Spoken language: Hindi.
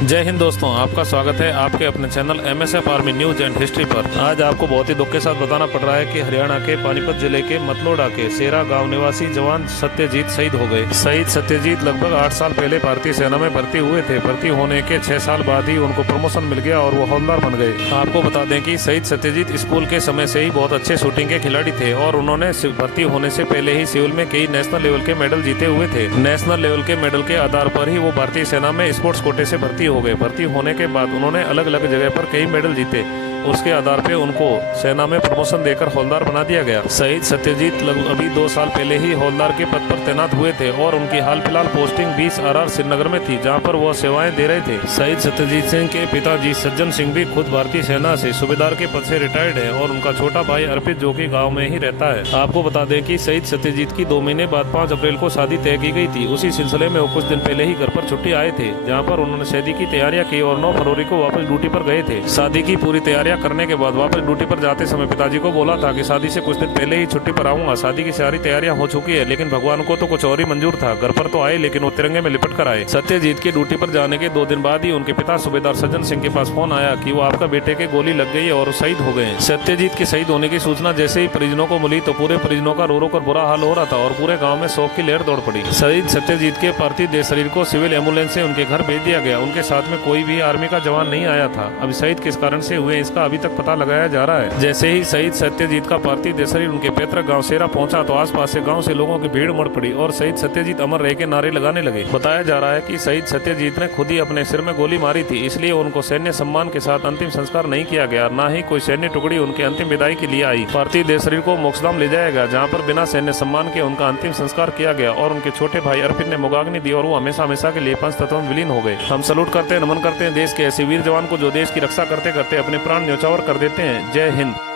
जय हिंद दोस्तों, आपका स्वागत है आपके अपने channel MSF army news and history पर। आज आपको बहुत ही दुख के साथ बताना पड़ रहा है कि हरियाणा के पानीपत जिले के मतलोडा के सेरा गांव निवासी जवान सत्यजीत शहीद हो गए। शहीद सत्यजीत लगभग 8 साल पहले भारतीय सेना में भर्ती हुए थे। भर्ती होने के 6 साल बाद ही उनको प्रमोशन मिल गया और वो हवलदार बन गए। आपको बता दें कि शहीद सत्यजीत स्कूल के समय से ही बहुत अच्छे शूटिंग के खिलाड़ी थे और उन्होंने भर्ती होने से पहले ही सिविल में कई नेशनल लेवल के मेडल जीते हुए थे। नेशनल लेवल के मेडल के आधार पर ही वो भारतीय सेना में स्पोर्ट्स कोटे से भर्ती हो गए। भर्ती होने के बाद उन्होंने अलग अलग जगह पर कई मेडल जीते। उसके आधार पे उनको सेना में प्रमोशन देकर हवलदार बना दिया गया। शहीद सत्यजीत अभी 2 साल पहले ही हवलदार के पद पर तैनात हुए थे और उनकी हाल फिलहाल पोस्टिंग 20 RR श्रीनगर में थी, जहां पर वो सेवाएं दे रहे थे। शहीद सत्यजीत सिंह के पिताजी सज्जन सिंह भी खुद भारतीय सेना से सूबेदार के पद से रिटायर्ड है और उनका छोटा भाई अर्पित जो कि गाँव में ही रहता है। आपको बता दें कि शहीद सत्यजीत की 2 महीने बाद 5 अप्रैल को शादी तय की गई थी। उसी सिलसिले में वो कुछ दिन पहले ही घर पर छुट्टी आए थे, जहाँ पर उन्होंने शादी की तैयारियां की और 9 फरवरी को वापस ड्यूटी पर गए थे। शादी की पूरी तैयारियां करने के बाद वापस ड्यूटी पर जाते समय पिताजी को बोला था कि शादी से कुछ दिन पहले ही छुट्टी पर आऊंगा। शादी की सारी तैयारियां हो चुकी है, लेकिन भगवान को तो कुछ और ही मंजूर था। घर पर तो आए, लेकिन वो तिरंगे में लिपट कर आए। सत्यजीत की ड्यूटी पर जाने के 2 दिन बाद ही उनके पिता सूबेदार सज्जन सिंह के पास फोन आया कि वो आपका बेटे के गोली लग गई और शहीद हो गए। सत्यजीत के शहीद होने की सूचना जैसे ही परिजनों को मिली तो पूरे परिजनों का रो रो कर बुरा हाल हो रहा था और पूरे गाँव में शोक की लहर दौड़ पड़ी। शहीद सत्यजीत के पार्थिव देह शरीर को सिविल एम्बुलेंस से उनके घर भेज दिया गया। उनके साथ में कोई भी आर्मी का जवान नहीं आया था। अब शहीद किस कारण से हुए इसका अभी तक पता लगाया जा रहा है। जैसे ही शहीद सत्यजीत का पार्थिव देह शरीर उनके पैतृक गांव सेरा पहुंचा तो आसपास से गांव से लोगों की भीड़ उमड़ पड़ी और शहीद सत्यजीत अमर रहे के नारे लगाने लगे। बताया जा रहा है कि शहीद सत्यजीत ने खुद ही अपने सिर में गोली मारी थी, इसलिए उनको सैन्य सम्मान के साथ अंतिम संस्कार नहीं किया गया। न ही कोई सैन्य टुकड़ी उनके अंतिम विदाई के लिए आई। पार्थिव देह शरीर को मोक्षधाम ले जाया गया, जहाँ पर बिना सैन्य सम्मान के उनका अंतिम संस्कार किया गया और उनके छोटे भाई अर्पित ने मुखाग्नि दी और वो हमेशा हमेशा के लिए पंचतत्व में विलीन हो गए। हम सलूट करते हैं, नमन करते हैं देश के ऐसे वीर जवान को जो देश की रक्षा करते करते अपने प्राण न्यौछावर कर देते हैं। जय हिंद।